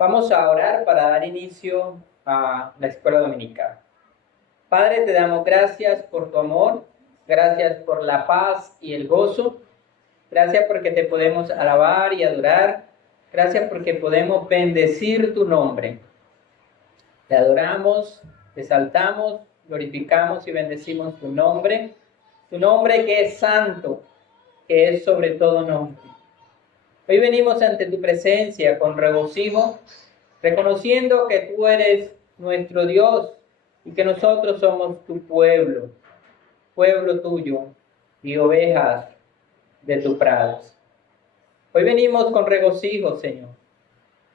Vamos a orar para dar inicio a la escuela dominical. Padre, te damos gracias por tu amor, gracias por la paz y el gozo, gracias porque te podemos alabar y adorar, gracias porque podemos bendecir tu nombre. Te adoramos, te exaltamos, glorificamos y bendecimos tu nombre que es santo, que es sobre todo nombre. Hoy venimos ante tu presencia con regocijo, reconociendo que tú eres nuestro Dios y que nosotros somos tu pueblo tuyo y ovejas de tu prado. Hoy venimos con regocijo, Señor.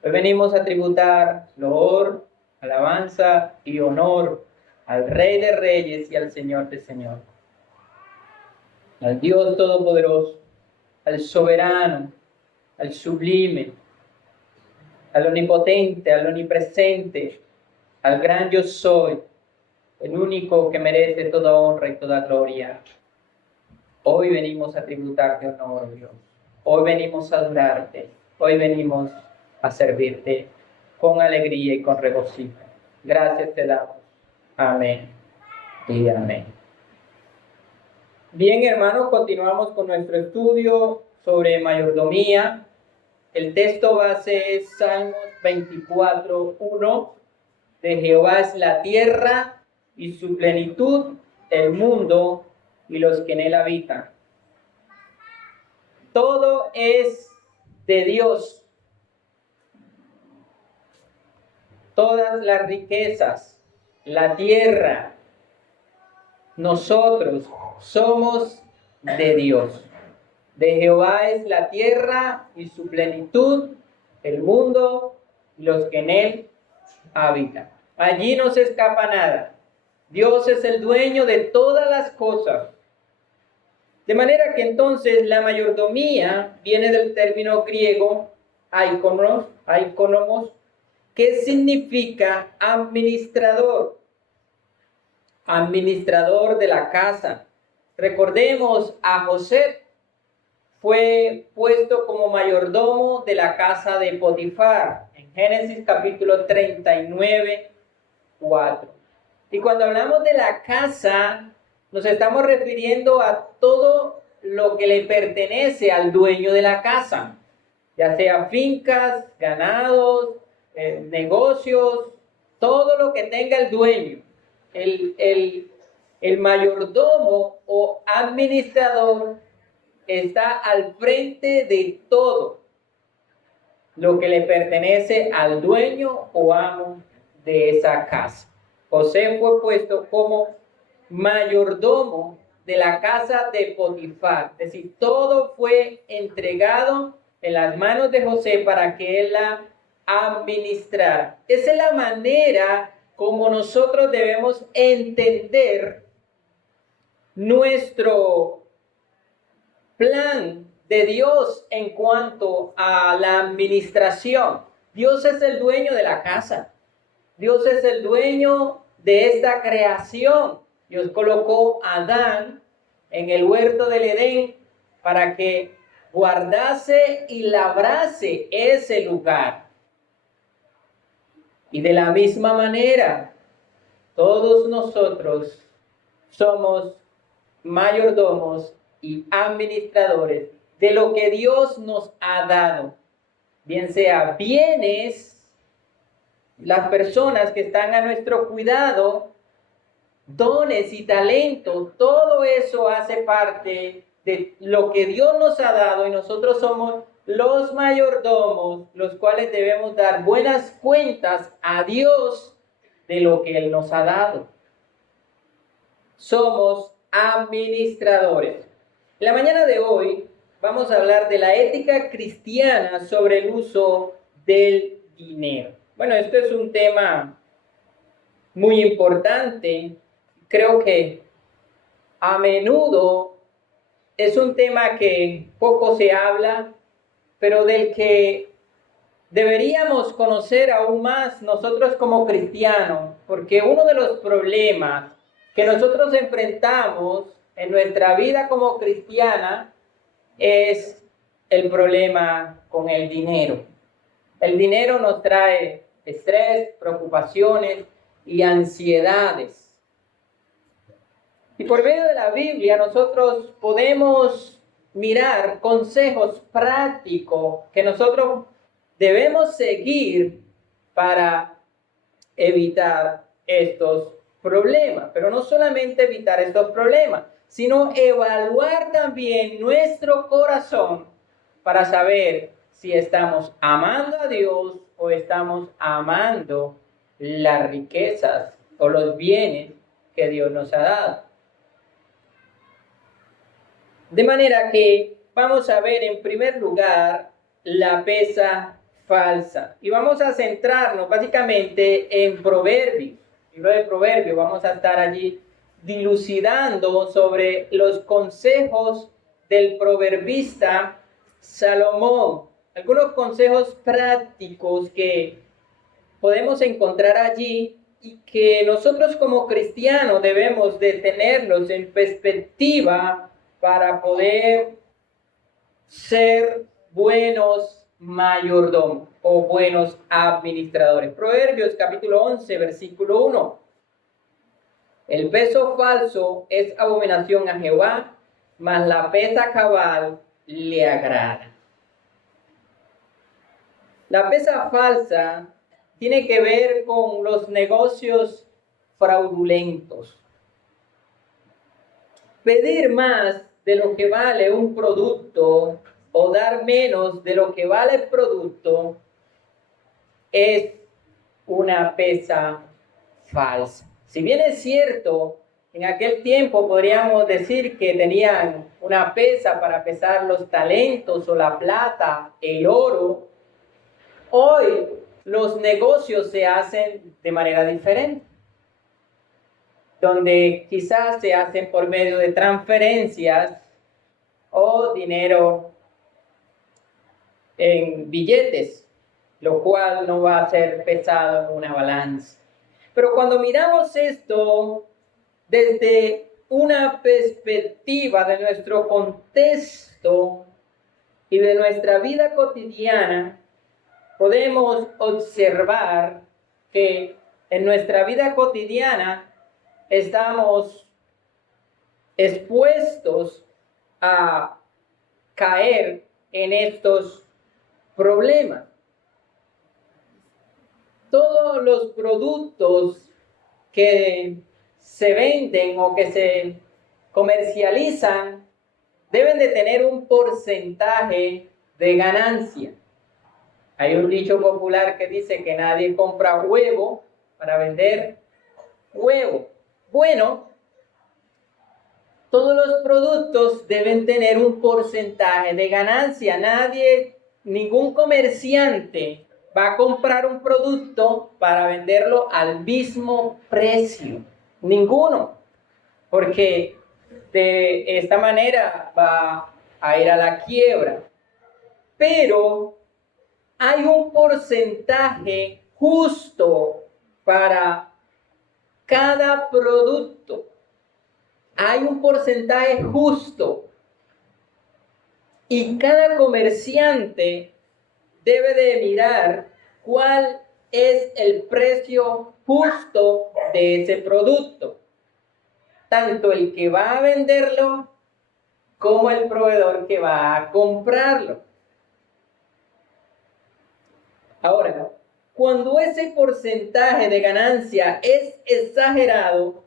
Hoy venimos a tributar loor, alabanza y honor al Rey de Reyes y al Señor de Señores, al Dios Todopoderoso, al Soberano, al Sublime, al Omnipotente, al Omnipresente, al gran Yo Soy, el único que merece toda honra y toda gloria. Hoy venimos a tributarte honor, Dios. Hoy venimos a adorarte. Hoy venimos a servirte con alegría y con regocijo. Gracias te damos. Amén y amén. Bien, hermanos, continuamos con nuestro estudio sobre mayordomía. El texto base es Salmos 24:1. De Jehová es la tierra y su plenitud, el mundo y los que en él habitan. Todo es de Dios. Todas las riquezas, la tierra, nosotros somos de Dios. De Jehová es la tierra y su plenitud, el mundo y los que en él habitan. Allí no se escapa nada. Dios es el dueño de todas las cosas. De manera que entonces la mayordomía viene del término griego oikonomos, que significa administrador de la casa. Recordemos a José, fue puesto como mayordomo de la casa de Potifar, en Génesis capítulo 39, 4. Y cuando hablamos de la casa, nos estamos refiriendo a todo lo que le pertenece al dueño de la casa, ya sea fincas, ganados, negocios, todo lo que tenga el dueño. El mayordomo o administrador está al frente de todo lo que le pertenece al dueño o amo de esa casa. José fue puesto como mayordomo de la casa de Potifar. Es decir, todo fue entregado en las manos de José para que él la administrara. Esa es la manera como nosotros debemos entender nuestro plan de Dios en cuanto a la administración. Dios es el dueño de la casa. Dios es el dueño de esta creación. Dios colocó a Adán en el huerto del Edén para que guardase y labrase ese lugar. Y de la misma manera, todos nosotros somos mayordomos y administradores de lo que Dios nos ha dado, bien sea bienes, las personas que están a nuestro cuidado, dones y talentos, todo eso hace parte de lo que Dios nos ha dado y nosotros somos los mayordomos, los cuales debemos dar buenas cuentas a Dios de lo que Él nos ha dado. Somos administradores. En la mañana de hoy vamos a hablar de la ética cristiana sobre el uso del dinero. Bueno, esto es un tema muy importante. Creo que a menudo es un tema que poco se habla, pero del que deberíamos conocer aún más nosotros como cristianos, porque uno de los problemas que nosotros enfrentamos en nuestra vida como cristiana es el problema con el dinero. El dinero nos trae estrés, preocupaciones y ansiedades. Y por medio de la Biblia nosotros podemos mirar consejos prácticos que nosotros debemos seguir para evitar estos problemas. Pero no solamente evitar estos problemas, sino evaluar también nuestro corazón para saber si estamos amando a Dios o estamos amando las riquezas o los bienes que Dios nos ha dado. De manera que vamos a ver en primer lugar la pesa falsa. Y vamos a centrarnos básicamente en Proverbios. Libro de Proverbios, vamos a estar allí dilucidando sobre los consejos del proverbista Salomón. Algunos consejos prácticos que podemos encontrar allí y que nosotros como cristianos debemos de tenerlos en perspectiva para poder ser buenos mayordomos o buenos administradores. Proverbios capítulo 11, versículo 1. El peso falso es abominación a Jehová, mas la pesa cabal le agrada. La pesa falsa tiene que ver con los negocios fraudulentos. Pedir más de lo que vale un producto o dar menos de lo que vale el producto es una pesa falsa. Si bien es cierto, en aquel tiempo podríamos decir que tenían una pesa para pesar los talentos o la plata, el oro, hoy los negocios se hacen de manera diferente, donde quizás se hacen por medio de transferencias o dinero en billetes, lo cual no va a ser pesado en una balanza. Pero cuando miramos esto desde una perspectiva de nuestro contexto y de nuestra vida cotidiana, podemos observar que en nuestra vida cotidiana estamos expuestos a caer en estos problemas. Todos los productos que se venden o que se comercializan deben de tener un porcentaje de ganancia. Hay un dicho popular que dice que nadie compra huevo para vender huevo. Bueno, todos los productos deben tener un porcentaje de ganancia. Ningún comerciante va a comprar un producto para venderlo al mismo precio. Ninguno. Porque de esta manera va a ir a la quiebra. Pero hay un porcentaje justo para cada producto. Hay un porcentaje justo. Y cada comerciante debe de mirar cuál es el precio justo de ese producto. Tanto el que va a venderlo como el proveedor que va a comprarlo. Ahora, cuando ese porcentaje de ganancia es exagerado,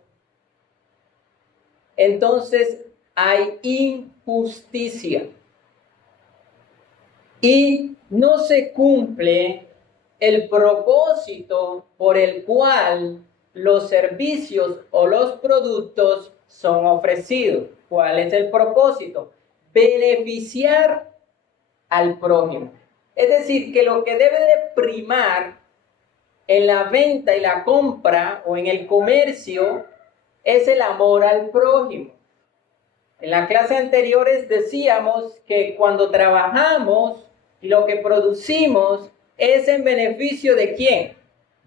entonces hay injusticia. Y no se cumple el propósito por el cual los servicios o los productos son ofrecidos. ¿Cuál es el propósito? Beneficiar al prójimo. Es decir, que lo que debe de primar en la venta y la compra o en el comercio es el amor al prójimo. En las clases anteriores decíamos que cuando trabajamos, lo que producimos es en beneficio ¿de quién?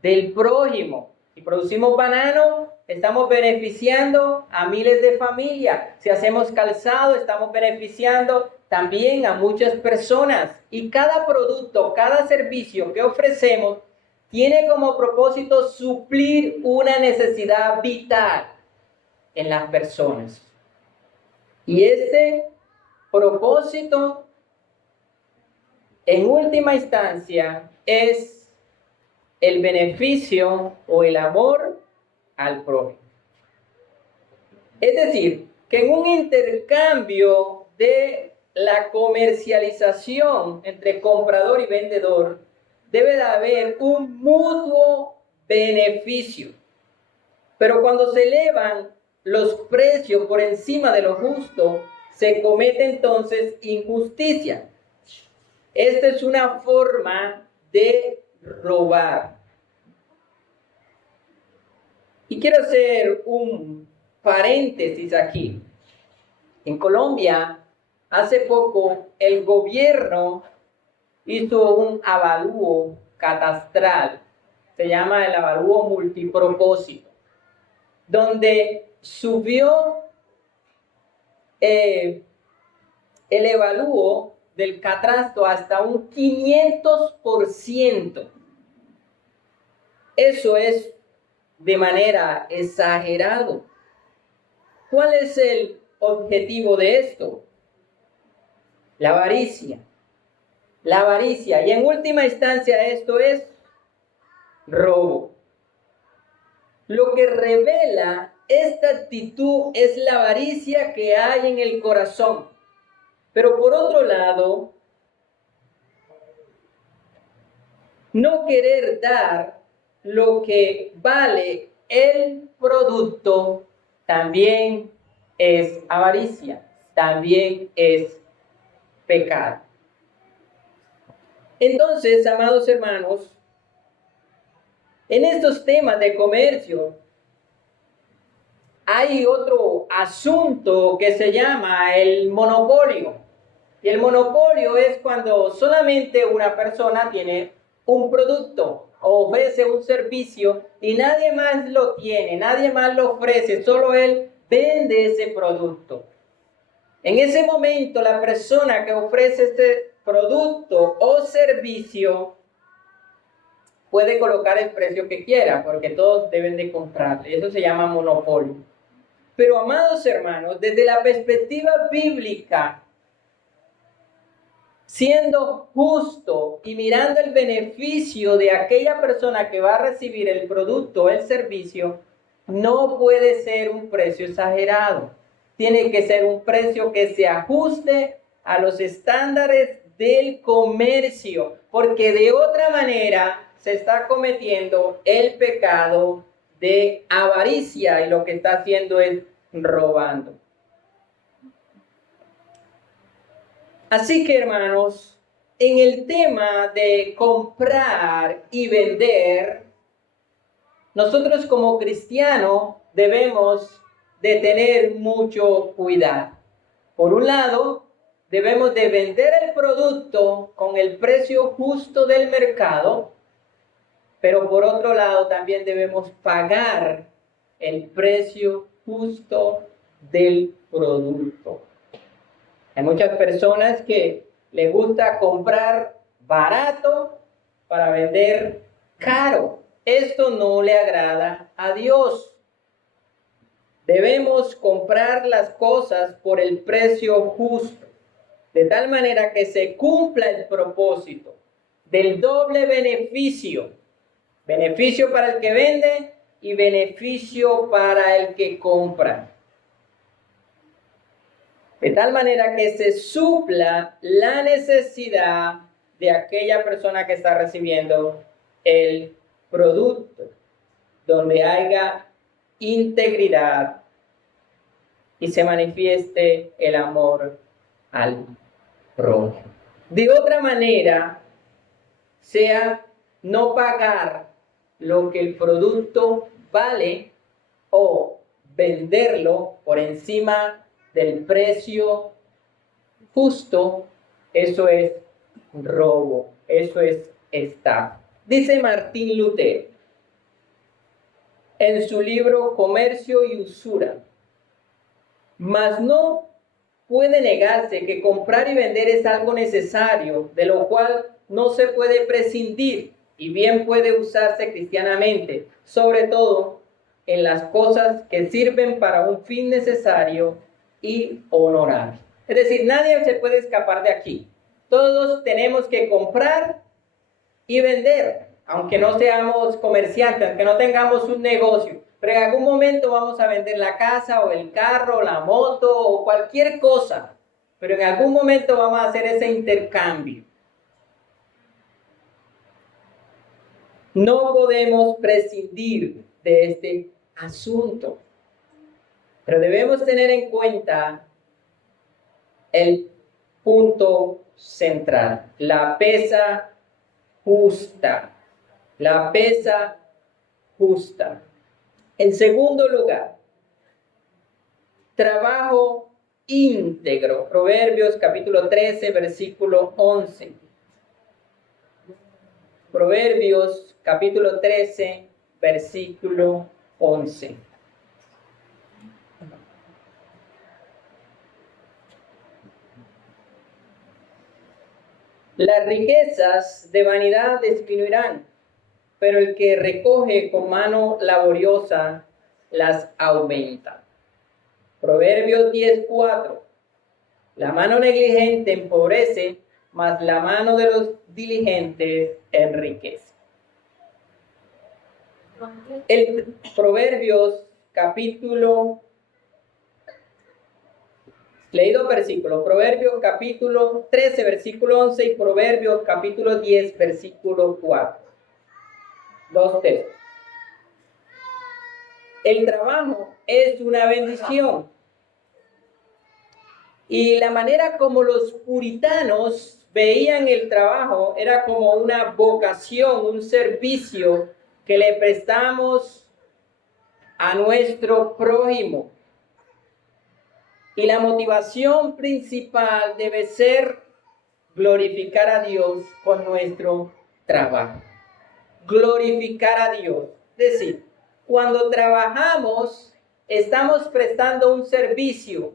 Del prójimo. Si producimos banano, estamos beneficiando a miles de familias. Si hacemos calzado, estamos beneficiando también a muchas personas. Y cada producto, cada servicio que ofrecemos tiene como propósito suplir una necesidad vital en las personas. Y este propósito, en última instancia, es el beneficio o el amor al prójimo. Es decir, que en un intercambio de la comercialización entre comprador y vendedor, debe de haber un mutuo beneficio. Pero cuando se elevan los precios por encima de lo justo, se comete entonces injusticia. Esta es una forma de robar. Y quiero hacer un paréntesis aquí. En Colombia, hace poco, el gobierno hizo un avalúo catastral, se llama el avalúo multipropósito, donde subió el avalúo del catastro hasta un 500%. Eso es de manera exagerado. ¿Cuál es el objetivo de esto? La avaricia. La avaricia. Y en última instancia esto es robo. Lo que revela esta actitud es la avaricia que hay en el corazón. Pero por otro lado, no querer dar lo que vale el producto también es avaricia, también es pecado. Entonces, amados hermanos, en estos temas de comercio hay otro asunto que se llama el monopolio. Y el monopolio es cuando solamente una persona tiene un producto o ofrece un servicio y nadie más lo tiene, nadie más lo ofrece, solo él vende ese producto. En ese momento, la persona que ofrece este producto o servicio puede colocar el precio que quiera, porque todos deben de comprarle. Eso se llama monopolio. Pero, amados hermanos, desde la perspectiva bíblica, siendo justo y mirando el beneficio de aquella persona que va a recibir el producto o el servicio, no puede ser un precio exagerado. Tiene que ser un precio que se ajuste a los estándares del comercio, porque de otra manera se está cometiendo el pecado de avaricia y lo que está haciendo es robando. Así que, hermanos, en el tema de comprar y vender, nosotros como cristianos debemos de tener mucho cuidado. Por un lado, debemos de vender el producto con el precio justo del mercado, pero por otro lado también debemos pagar el precio justo del producto. Hay muchas personas que les gusta comprar barato para vender caro. Esto no le agrada a Dios. Debemos comprar las cosas por el precio justo, de tal manera que se cumpla el propósito del doble beneficio. Beneficio para el que vende y beneficio para el que compra. De tal manera que se supla la necesidad de aquella persona que está recibiendo el producto, donde haya integridad y se manifieste el amor al prójimo. De otra manera, sea no pagar lo que el producto vale o venderlo por encima del precio justo, eso es robo, eso es estafa. Dice Martín Lutero en su libro Comercio y Usura: mas no puede negarse que comprar y vender es algo necesario, de lo cual no se puede prescindir y bien puede usarse cristianamente, sobre todo en las cosas que sirven para un fin necesario y honorable. Es decir, nadie se puede escapar de aquí. Todos tenemos que comprar y vender, aunque no seamos comerciantes, aunque no tengamos un negocio. Pero en algún momento vamos a vender la casa o el carro, o la moto o cualquier cosa. Pero en algún momento vamos a hacer ese intercambio. No podemos prescindir de este asunto. Pero debemos tener en cuenta el punto central, la pesa justa. La pesa justa. En segundo lugar, trabajo íntegro. Proverbios capítulo 13, versículo 11. Proverbios capítulo 13, versículo 11. Las riquezas de vanidad disminuirán, pero el que recoge con mano laboriosa las aumenta. Proverbios 10:4. La mano negligente empobrece, mas la mano de los diligentes enriquece. El Proverbios capítulo, leído versículos, Proverbios capítulo 13, versículo 11 y Proverbios capítulo 10, versículo 4. Dos textos. El trabajo es una bendición. Y la manera como los puritanos veían el trabajo era como una vocación, un servicio que le prestamos a nuestro prójimo. Y la motivación principal debe ser glorificar a Dios con nuestro trabajo. Glorificar a Dios. Es decir, cuando trabajamos, estamos prestando un servicio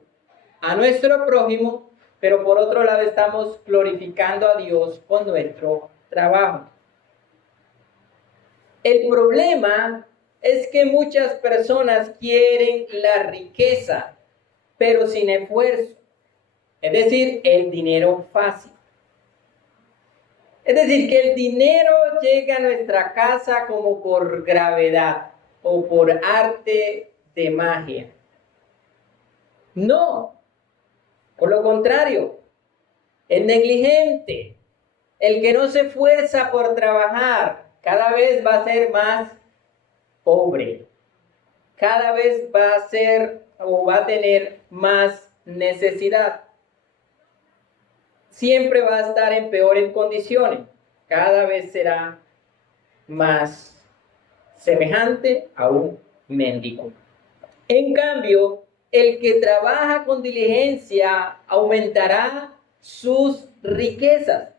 a nuestro prójimo, pero por otro lado estamos glorificando a Dios con nuestro trabajo. El problema es que muchas personas quieren la riqueza, pero sin esfuerzo. Es decir, el dinero fácil. Es decir, que el dinero llega a nuestra casa como por gravedad o por arte de magia. No, por lo contrario, es negligente. El que no se esfuerza por trabajar cada vez va a ser más pobre. Cada vez va a ser o va a tener más necesidad. Siempre va a estar en peores condiciones. Cada vez será más semejante a un mendigo. En cambio, el que trabaja con diligencia aumentará sus riquezas.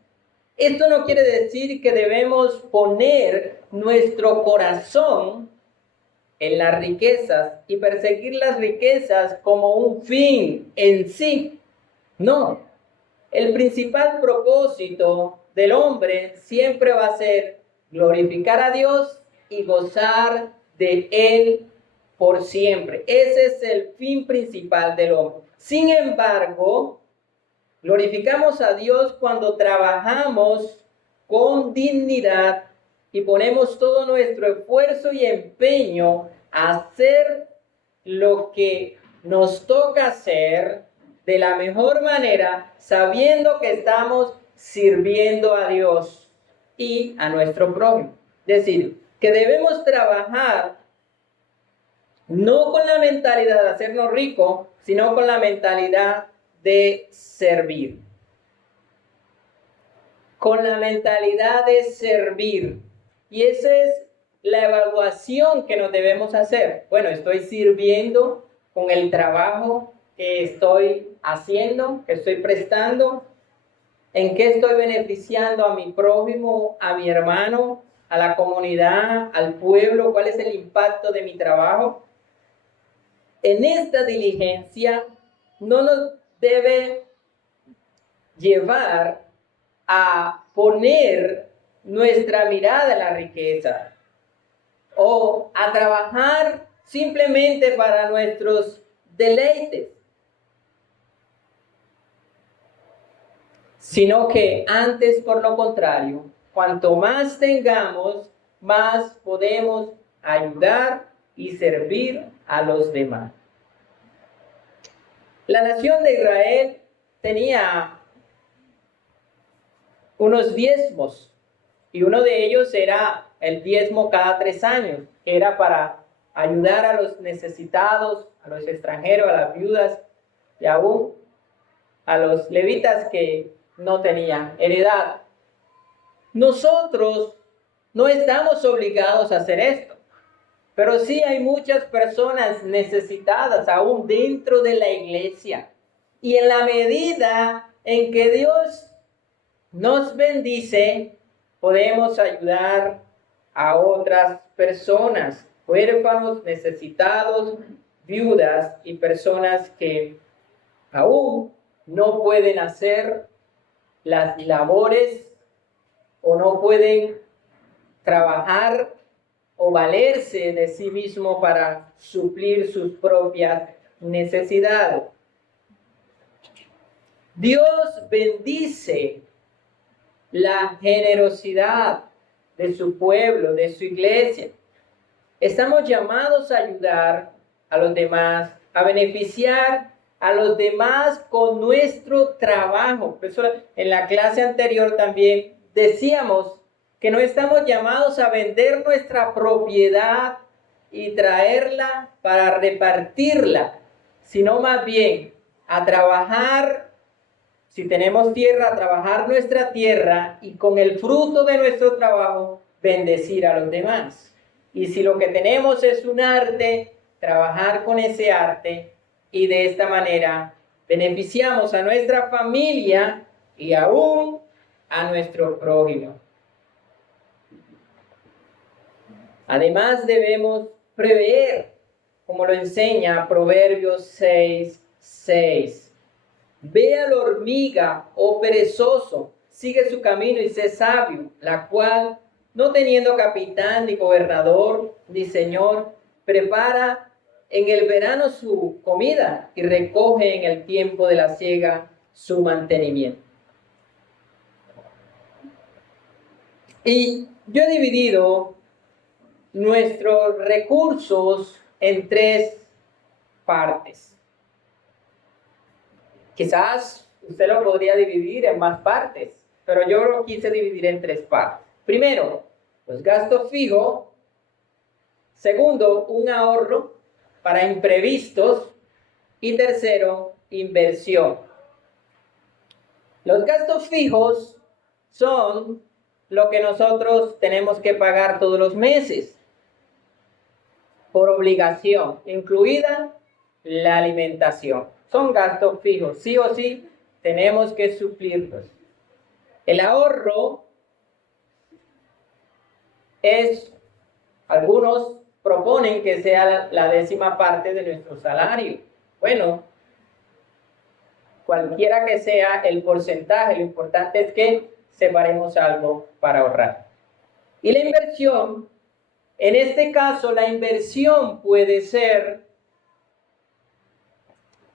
Esto no quiere decir que debemos poner nuestro corazón en las riquezas y perseguir las riquezas como un fin en sí. No. El principal propósito del hombre siempre va a ser glorificar a Dios y gozar de Él por siempre. Ese es el fin principal del hombre. Sin embargo, glorificamos a Dios cuando trabajamos con dignidad y ponemos todo nuestro esfuerzo y empeño a hacer lo que nos toca hacer de la mejor manera, sabiendo que estamos sirviendo a Dios y a nuestro prójimo. Es decir, que debemos trabajar no con la mentalidad de hacernos ricos, sino con la mentalidad de servir. Con la mentalidad de servir. Y esa es la evaluación que nos debemos hacer. Bueno, estoy sirviendo con el trabajo que estoy haciendo, que estoy prestando. ¿En qué estoy beneficiando a mi prójimo, a mi hermano, a la comunidad, al pueblo? ¿Cuál es el impacto de mi trabajo? En esta diligencia no nos debe llevar a poner nuestra mirada en la riqueza o a trabajar simplemente para nuestros deleites, sino que antes, por lo contrario, cuanto más tengamos, más podemos ayudar y servir a los demás. La nación de Israel tenía unos diezmos, y uno de ellos era el diezmo cada 3 años, que era para ayudar a los necesitados, a los extranjeros, a las viudas y aún a los levitas que no tenían heredad. Nosotros no estamos obligados a hacer esto, pero sí hay muchas personas necesitadas aún dentro de la iglesia. Y en la medida en que Dios nos bendice, podemos ayudar a otras personas, huérfanos, necesitados, viudas y personas que aún no pueden hacer las labores o no pueden trabajar o valerse de sí mismo para suplir sus propias necesidades. Dios bendice la generosidad de su pueblo, de su iglesia. Estamos llamados a ayudar a los demás, a beneficiar a los demás con nuestro trabajo. Por eso en la clase anterior también decíamos que no estamos llamados a vender nuestra propiedad y traerla para repartirla, sino más bien a trabajar, si tenemos tierra, a trabajar nuestra tierra y con el fruto de nuestro trabajo bendecir a los demás. Y si lo que tenemos es un arte, trabajar con ese arte y de esta manera beneficiamos a nuestra familia y aún a nuestro prójimo. Además debemos prever, como lo enseña Proverbios 6:6. Ve a la hormiga, oh perezoso, sigue su camino y sé sabio, la cual, no teniendo capitán, ni gobernador, ni señor, prepara en el verano su comida y recoge en el tiempo de la siega su mantenimiento. Y yo he dividido nuestros recursos en 3 partes. Quizás usted lo podría dividir en más partes, pero yo lo quise dividir en 3 partes. Primero, los gastos fijos. Segundo, un ahorro para imprevistos. Y tercero, inversión. Los gastos fijos son lo que nosotros tenemos que pagar todos los meses por obligación, incluida la alimentación. Son gastos fijos, sí o sí tenemos que suplirlos. El ahorro es, algunos proponen que sea la 10ª parte de nuestro salario. Bueno, cualquiera que sea el porcentaje, lo importante es que separemos algo para ahorrar. Y la inversión, en este caso, la inversión puede ser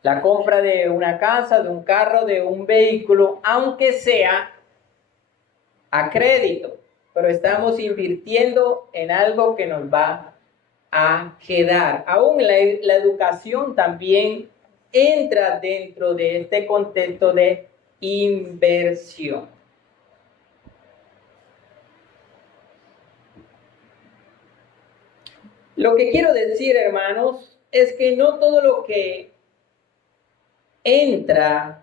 la compra de una casa, de un carro, de un vehículo, aunque sea a crédito, pero estamos invirtiendo en algo que nos va a quedar. Aún la educación también entra dentro de este contexto de inversión. Lo que quiero decir, hermanos, es que no todo lo que entra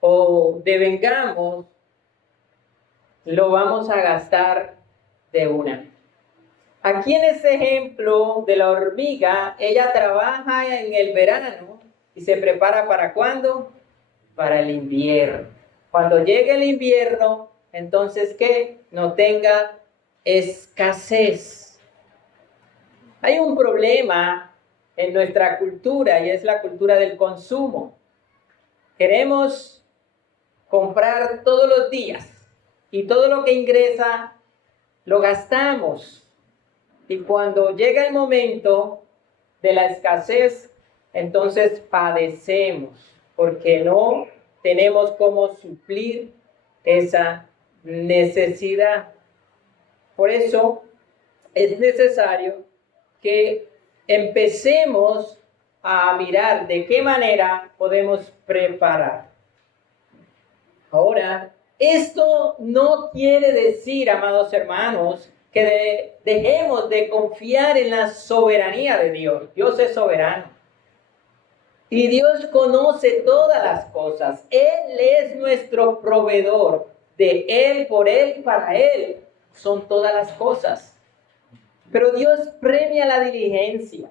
o devengamos lo vamos a gastar de una. Aquí en este ejemplo de la hormiga, ella trabaja en el verano y se prepara ¿para cuándo? Para el invierno. Cuando llegue el invierno, entonces que no tenga escasez. Hay un problema en nuestra cultura y es la cultura del consumo. Queremos comprar todos los días y todo lo que ingresa lo gastamos. Y cuando llega el momento de la escasez, entonces padecemos porque no tenemos cómo suplir esa necesidad. Por eso es necesario que empecemos a mirar de qué manera podemos preparar. Ahora, esto no quiere decir, amados hermanos, que dejemos de confiar en la soberanía de Dios. Dios es soberano. Y Dios conoce todas las cosas. Él es nuestro proveedor. De Él, por Él, para Él son todas las cosas. Pero Dios premia la diligencia.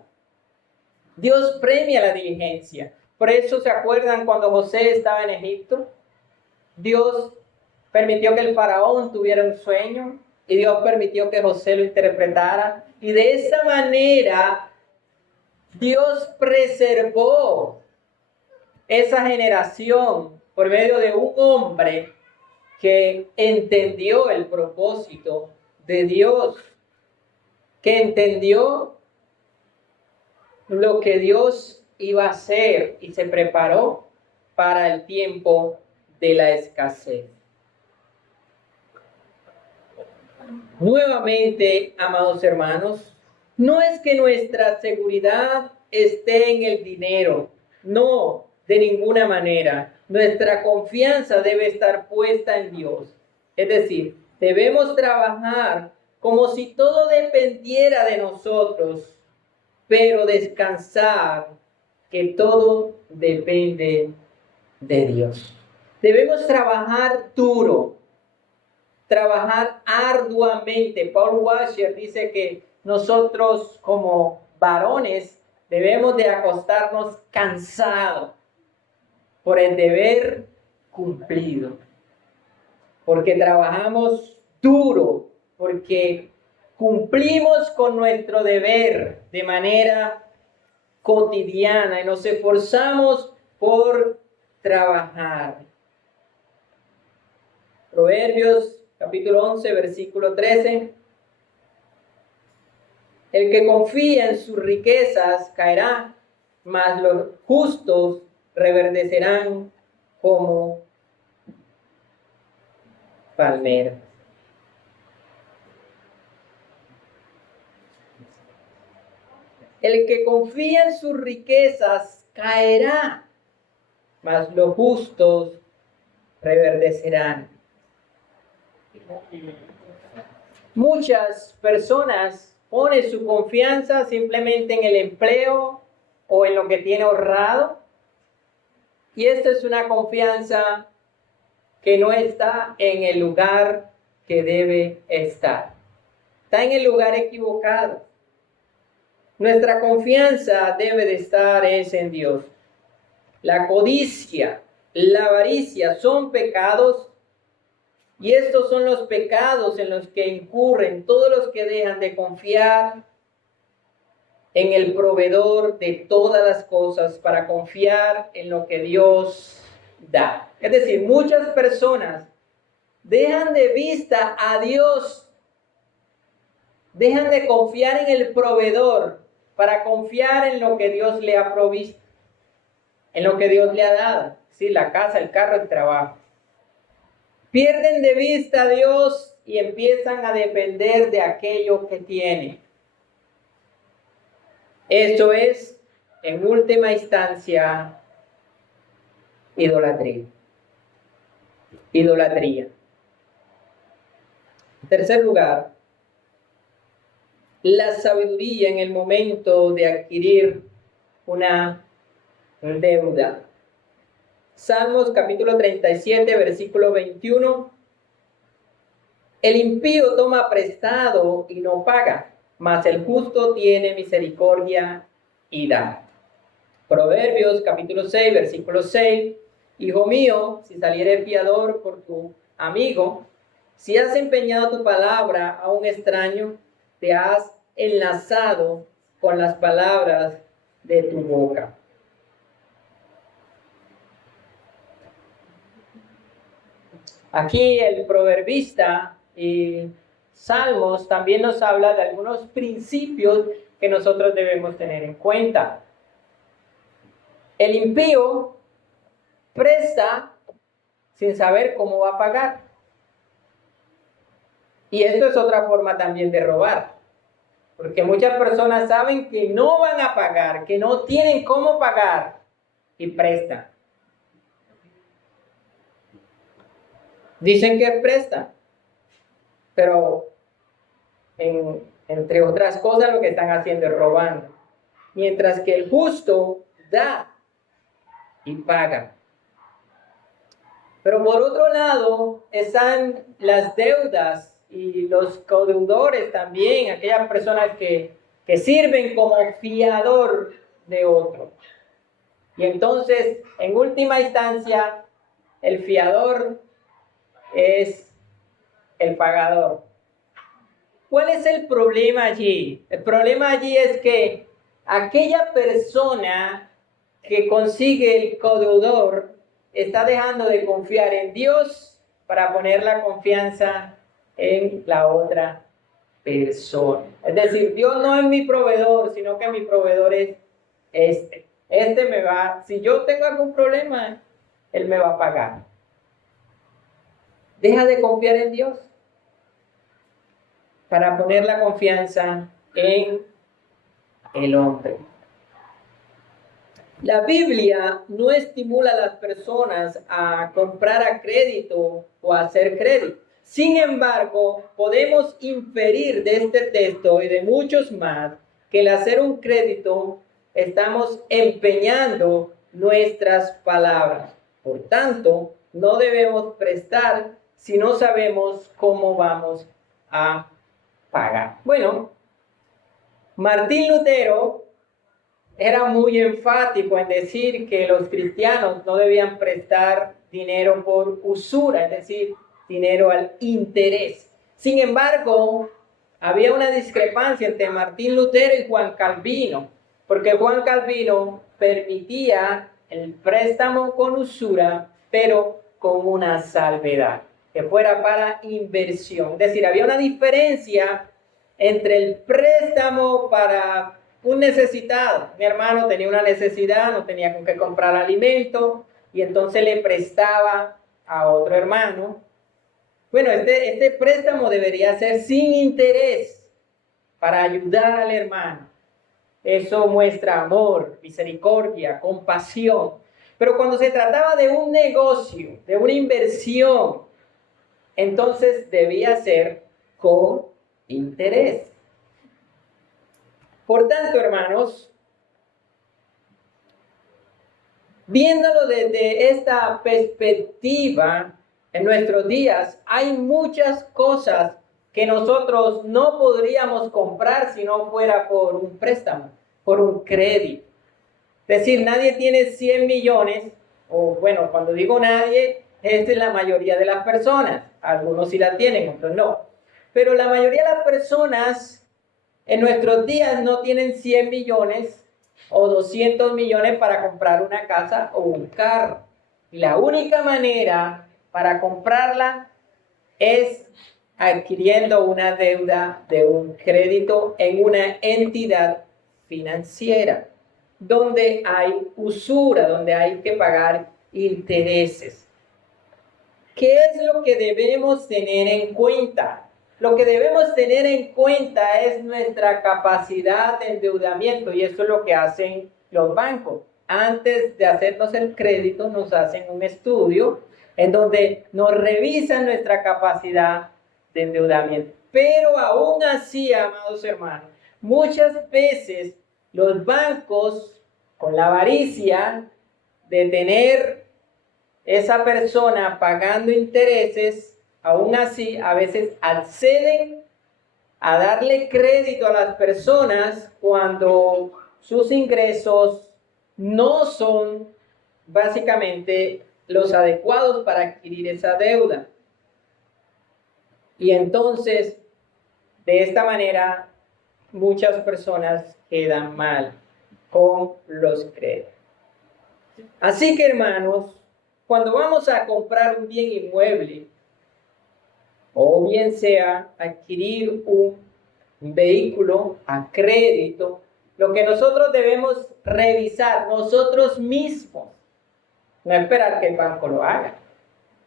Dios premia la diligencia. Por eso se acuerdan cuando José estaba en Egipto. Dios permitió que el faraón tuviera un sueño y Dios permitió que José lo interpretara. Y de esa manera Dios preservó esa generación por medio de un hombre que entendió el propósito de Dios, que entendió lo que Dios iba a hacer y se preparó para el tiempo de la escasez. Nuevamente, amados hermanos, no es que nuestra seguridad esté en el dinero, no, de ninguna manera. Nuestra confianza debe estar puesta en Dios. Es decir, debemos trabajar como si todo dependiera de nosotros, pero descansar que todo depende de Dios. Debemos trabajar duro, trabajar arduamente. Paul Washer dice que nosotros como varones debemos de acostarnos cansados por el deber cumplido, porque trabajamos duro, porque cumplimos con nuestro deber de manera cotidiana y nos esforzamos por trabajar. Proverbios capítulo 11, versículo 13. El que confía en sus riquezas caerá, mas los justos reverdecerán como palmeras. El que confía en sus riquezas caerá, mas los justos reverdecerán. Muchas personas ponen su confianza simplemente en el empleo o en lo que tiene ahorrado. Y esta es una confianza que no está en el lugar que debe estar. Está en el lugar equivocado. Nuestra confianza debe de estar en Dios. La codicia, la avaricia son pecados. Y estos son los pecados en los que incurren todos los que dejan de confiar en el proveedor de todas las cosas para confiar en lo que Dios da. Es decir, muchas personas dejan de vista a Dios, dejan de confiar en el proveedor para confiar en lo que Dios le ha provisto, en lo que Dios le ha dado, sí, la casa, el carro, el trabajo. Pierden de vista a Dios y empiezan a depender de aquello que tienen. Eso es, en última instancia, idolatría. Idolatría. En tercer lugar, la sabiduría en el momento de adquirir una deuda. Salmos capítulo 37, versículo 21. El impío toma prestado y no paga, mas el justo tiene misericordia y da. Proverbios capítulo 6, versículo 6. Hijo mío, si saliere fiador por tu amigo, si has empeñado tu palabra a un extraño, te has enlazado con las palabras de tu boca. Aquí el proverbista y Salmos también nos habla de algunos principios que nosotros debemos tener en cuenta. El impío presta sin saber cómo va a pagar. Y esto es otra forma también de robar. Porque muchas personas saben que no van a pagar, que no tienen cómo pagar y prestan. Dicen que prestan, pero entre otras cosas lo que están haciendo es robando. Mientras que el justo da y paga. Pero por otro lado están las deudas y los codeudores también, aquellas personas que sirven como fiador de otro. Y entonces, en última instancia, el fiador es el pagador. ¿Cuál es el problema allí? El problema allí es que aquella persona que consigue el codeudor está dejando de confiar en Dios para poner la confianza en la otra persona. Es decir, Dios no es mi proveedor, sino que mi proveedor es este. Si yo tengo algún problema, Él me va a pagar. Deja de confiar en Dios para poner la confianza en el hombre. La Biblia no estimula a las personas a comprar a crédito o a hacer crédito. Sin embargo, podemos inferir de este texto y de muchos más que al hacer un crédito estamos empeñando nuestras palabras. Por tanto, no debemos prestar si no sabemos cómo vamos a pagar. Bueno, Martín Lutero era muy enfático en decir que los cristianos no debían prestar dinero por usura, es decir, dinero al interés. Sin embargo, había una discrepancia entre Martín Lutero y Juan Calvino, porque Juan Calvino permitía el préstamo con usura, pero con una salvedad, que fuera para inversión. Es decir, había una diferencia entre el préstamo para un necesitado. Mi hermano tenía una necesidad, no tenía con qué comprar alimento y entonces le prestaba a otro hermano. Bueno, este préstamo debería ser sin interés para ayudar al hermano. Eso muestra amor, misericordia, compasión. Pero cuando se trataba de un negocio, de una inversión, entonces debía ser con interés. Por tanto, hermanos, viéndolo desde esta perspectiva, en nuestros días hay muchas cosas que nosotros no podríamos comprar si no fuera por un préstamo, por un crédito. Es decir, nadie tiene 100 millones, o bueno, cuando digo nadie, es la mayoría de las personas. Algunos sí la tienen, otros no. Pero la mayoría de las personas en nuestros días no tienen 100 millones o 200 millones para comprar una casa o un carro. Y la única manera para comprarla es adquiriendo una deuda de un crédito en una entidad financiera, donde hay usura, donde hay que pagar intereses. ¿Qué es lo que debemos tener en cuenta? Lo que debemos tener en cuenta es nuestra capacidad de endeudamiento, y eso es lo que hacen los bancos. Antes de hacernos el crédito, nos hacen un estudio en donde nos revisan nuestra capacidad de endeudamiento. Pero aún así, amados hermanos, muchas veces los bancos, con la avaricia de tener esa persona pagando intereses, aún así a veces acceden a darle crédito a las personas cuando sus ingresos no son básicamente los adecuados para adquirir esa deuda. Y entonces, de esta manera, muchas personas quedan mal con los créditos. Así que, hermanos, cuando vamos a comprar un bien inmueble, o bien sea adquirir un vehículo a crédito, lo que nosotros debemos revisar nosotros mismos, no esperar que el banco lo haga.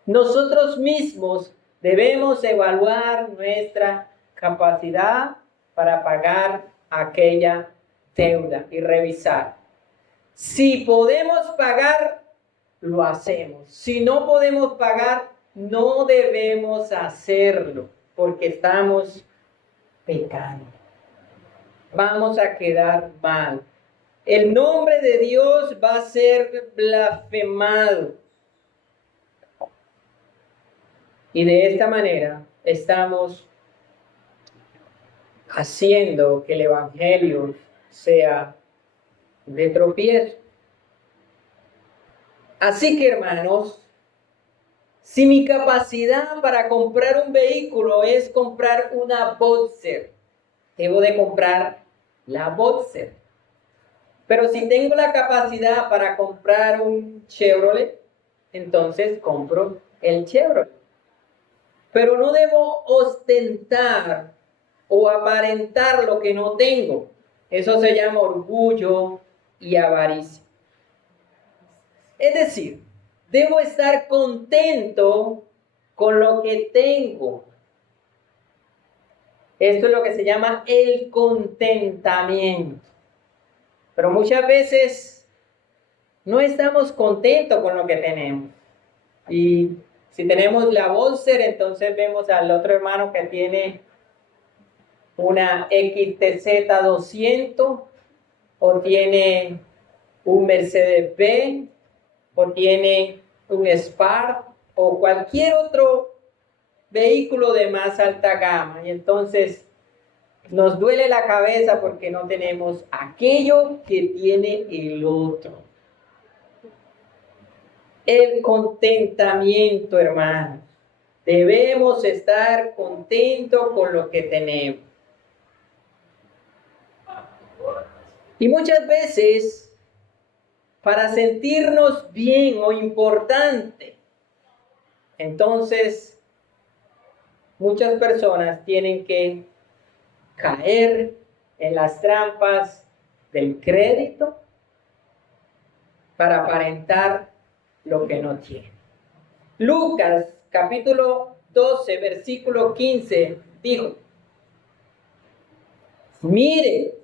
Nosotros mismos debemos evaluar nuestra capacidad para pagar aquella deuda y revisar. Si podemos pagar, lo hacemos. Si no podemos pagar, no debemos hacerlo porque estamos pecando. Vamos a quedar mal. El nombre de Dios va a ser blasfemado. Y de esta manera estamos haciendo que el evangelio sea de tropiezo. Así que, hermanos, si mi capacidad para comprar un vehículo es comprar una Boxer, debo de comprar la Boxer. Pero si tengo la capacidad para comprar un Chevrolet, entonces compro el Chevrolet. Pero no debo ostentar o aparentar lo que no tengo. Eso se llama orgullo y avaricia. Es decir, debo estar contento con lo que tengo. Esto es lo que se llama el contentamiento. Pero muchas veces no estamos contentos con lo que tenemos. Y si tenemos la Boxer, entonces vemos al otro hermano que tiene una XTZ 200 o tiene un Mercedes-Benz o tiene un Spark o cualquier otro vehículo de más alta gama. Y entonces nos duele la cabeza porque no tenemos aquello que tiene el otro. El contentamiento, hermanos. Debemos estar contentos con lo que tenemos. Y muchas veces, para sentirnos bien o importante, entonces muchas personas tienen que caer en las trampas del crédito para aparentar lo que no tiene. Lucas capítulo 12 versículo 15 dijo: mire,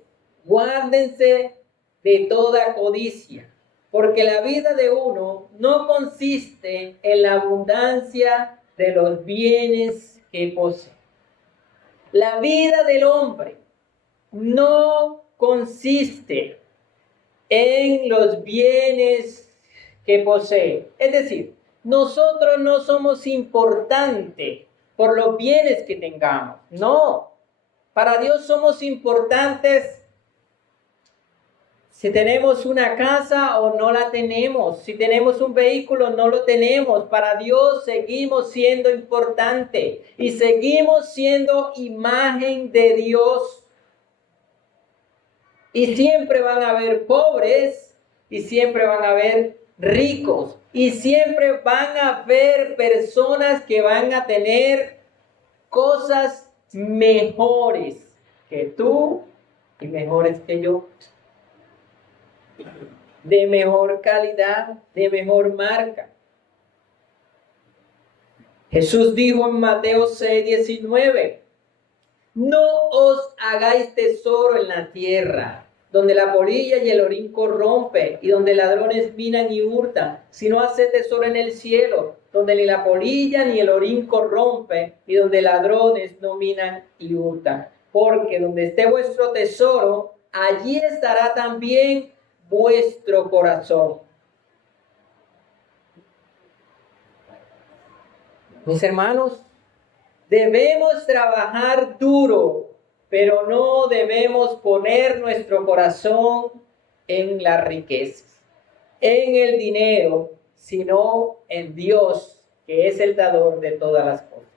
guárdense de toda codicia, porque la vida de uno no consiste en la abundancia de los bienes que posee. La vida del hombre no consiste en los bienes que posee. Es decir, nosotros no somos importantes por los bienes que tengamos. No, para Dios somos importantes si tenemos una casa o no la tenemos, si tenemos un vehículo no lo tenemos. Para Dios seguimos siendo importantes y seguimos siendo imagen de Dios. Y siempre van a haber pobres y siempre van a haber ricos y siempre van a haber personas que van a tener cosas mejores que tú y mejores que yo, de mejor calidad, de mejor marca. Jesús dijo en Mateo 6:19: no os hagáis tesoro en la tierra, donde la polilla y el orín corrompe, y donde ladrones minan y hurtan, sino haced tesoro en el cielo, donde ni la polilla ni el orín corrompe, y donde ladrones no minan y hurtan. Porque donde esté vuestro tesoro, allí estará también vuestro corazón. Mis hermanos, debemos trabajar duro, pero no debemos poner nuestro corazón en las riquezas, en el dinero, sino en Dios, que es el dador de todas las cosas.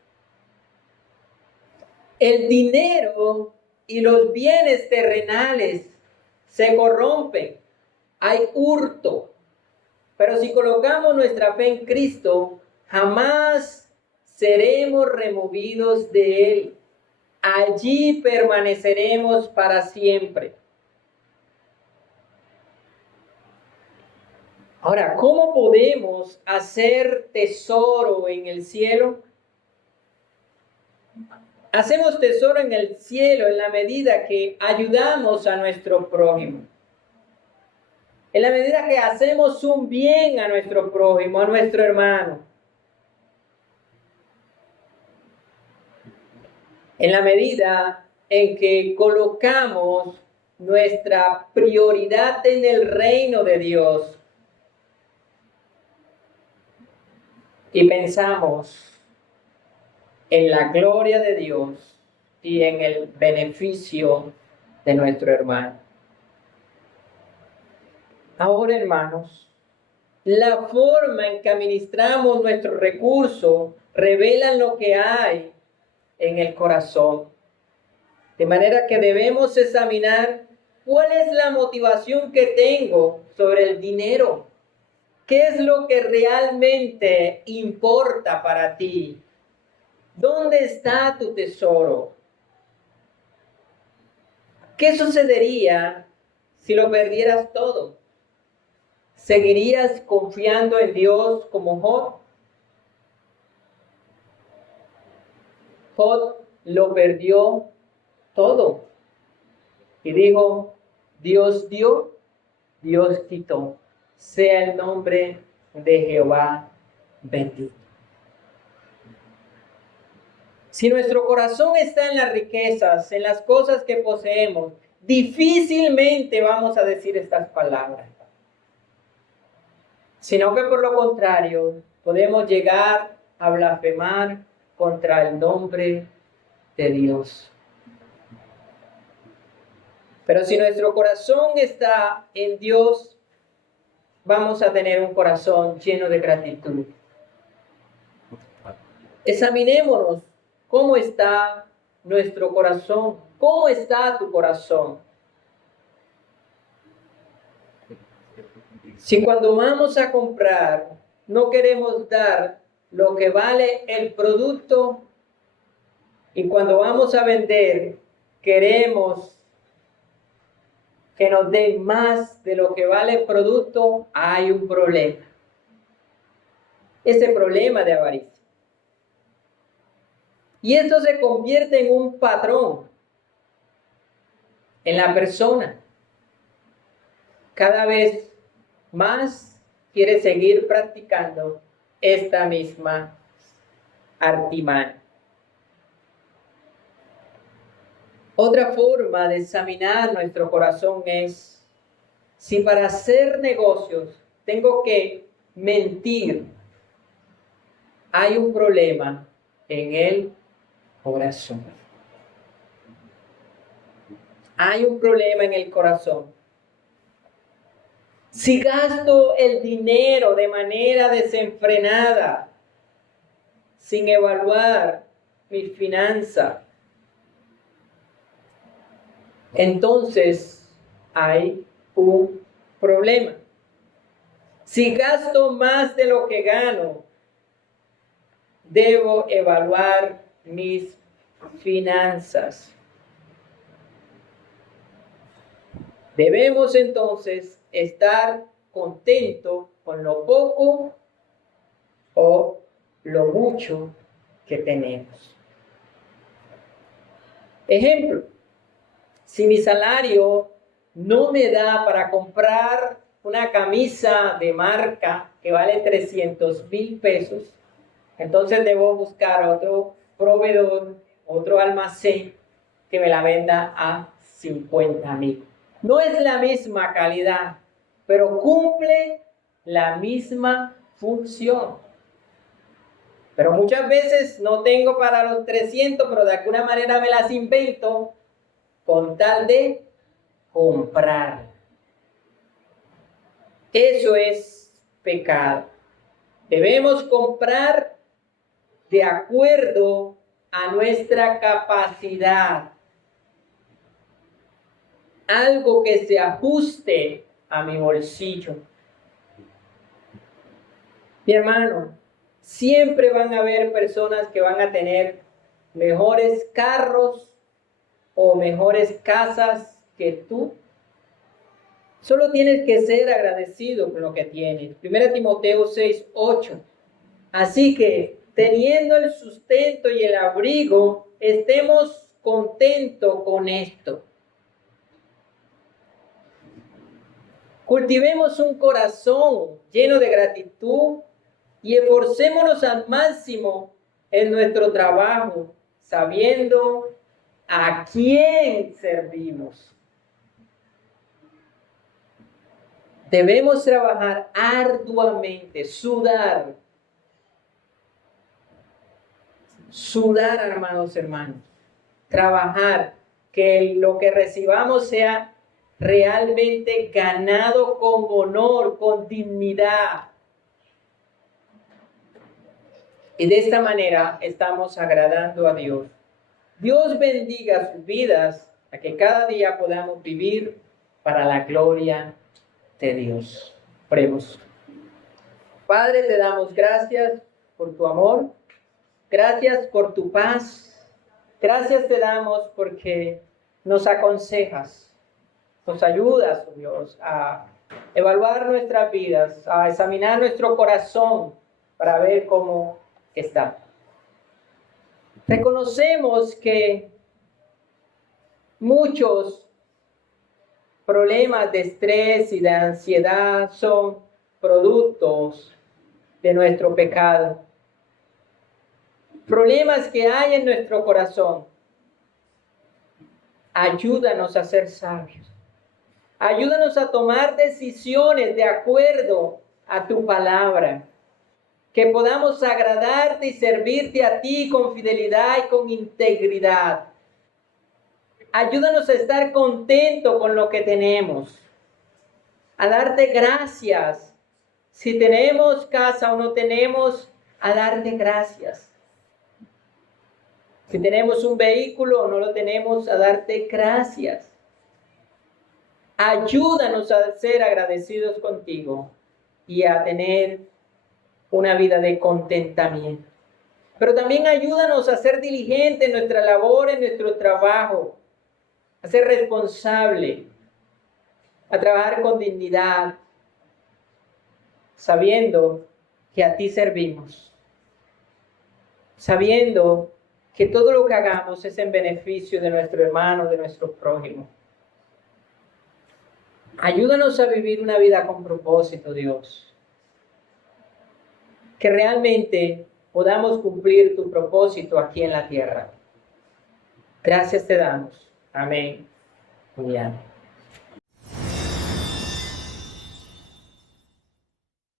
El dinero y los bienes terrenales se corrompen, hay hurto, pero si colocamos nuestra fe en Cristo, jamás seremos removidos de él. Allí permaneceremos para siempre. Ahora, ¿cómo podemos hacer tesoro en el cielo? Hacemos tesoro en el cielo en la medida que ayudamos a nuestro prójimo. En la medida que hacemos un bien a nuestro prójimo, a nuestro hermano. En la medida en que colocamos nuestra prioridad en el reino de Dios y pensamos en la gloria de Dios y en el beneficio de nuestro hermano. Ahora, hermanos, la forma en que administramos nuestros recursos revela lo que hay en el corazón. De manera que debemos examinar cuál es la motivación que tengo sobre el dinero. ¿Qué es lo que realmente importa para ti? ¿Dónde está tu tesoro? ¿Qué sucedería si lo perdieras todo? ¿Seguirías confiando en Dios como Job? Job lo perdió todo. Y dijo, Dios dio, Dios quitó. Sea el nombre de Jehová bendito. Si nuestro corazón está en las riquezas, en las cosas que poseemos, difícilmente vamos a decir estas palabras. Sino que por lo contrario, podemos llegar a blasfemar contra el nombre de Dios. Pero si nuestro corazón está en Dios, vamos a tener un corazón lleno de gratitud. Examinémonos cómo está nuestro corazón, cómo está tu corazón. Si cuando vamos a comprar no queremos dar lo que vale el producto y cuando vamos a vender queremos que nos den más de lo que vale el producto, hay un problema. Ese problema de avaricia. Y esto se convierte en un patrón en la persona. Cada vez más quiere seguir practicando esta misma artimaña. Otra forma de examinar nuestro corazón es si para hacer negocios tengo que mentir, hay un problema en el corazón. Hay un problema en el corazón. Si gasto el dinero de manera desenfrenada, sin evaluar mis finanzas, entonces hay un problema. Si gasto más de lo que gano, debo evaluar mis finanzas. Debemos entonces estar contentos con lo poco o lo mucho que tenemos. Ejemplo, si mi salario no me da para comprar una camisa de marca que vale 300,000 pesos, entonces debo buscar otro proveedor, otro almacén que me la venda a 50,000. No es la misma calidad, pero cumple la misma función. Pero muchas veces no tengo para los 300, pero de alguna manera me las invento con tal de comprar. Eso es pecado. Debemos comprar de acuerdo a nuestra capacidad. Algo que se ajuste a mi bolsillo. Mi hermano, Siempre van a haber personas que van a tener mejores carros o mejores casas que tú. Solo tienes que ser agradecido con lo que tienes. 1 Timoteo 6:8. Así que, teniendo el sustento y el abrigo, estemos contentos con esto. Cultivemos un corazón lleno de gratitud y esforcémonos al máximo en nuestro trabajo, sabiendo a quién servimos. Debemos trabajar arduamente, sudar, hermanos, trabajar, que lo que recibamos sea realmente ganado con honor, con dignidad. Y de esta manera estamos agradando a Dios. Dios bendiga sus vidas, a que cada día podamos vivir para la gloria de Dios. Oremos. Padre, te damos gracias por tu amor. Gracias por tu paz. Gracias te damos porque nos aconsejas, nos ayudas, oh Dios, a evaluar nuestras vidas, a examinar nuestro corazón para ver cómo está. Reconocemos que muchos problemas de estrés y de ansiedad son productos de nuestro pecado. Problemas que hay en nuestro corazón. Ayúdanos a ser sabios. Ayúdanos a tomar decisiones de acuerdo a tu palabra. Que podamos agradarte y servirte a ti con fidelidad y con integridad. Ayúdanos a estar contentos con lo que tenemos. A darte gracias. Si tenemos casa o no tenemos, a darte gracias. Si tenemos un vehículo o no lo tenemos, a darte gracias. Ayúdanos a ser agradecidos contigo y a tener una vida de contentamiento. Pero también ayúdanos a ser diligentes en nuestra labor, en nuestro trabajo, a ser responsable, a trabajar con dignidad, sabiendo que a ti servimos, sabiendo que todo lo que hagamos es en beneficio de nuestro hermano, de nuestro prójimo. Ayúdanos a vivir una vida con propósito, Dios. Que realmente podamos cumplir tu propósito aquí en la tierra. Gracias te damos. Amén. Y amén.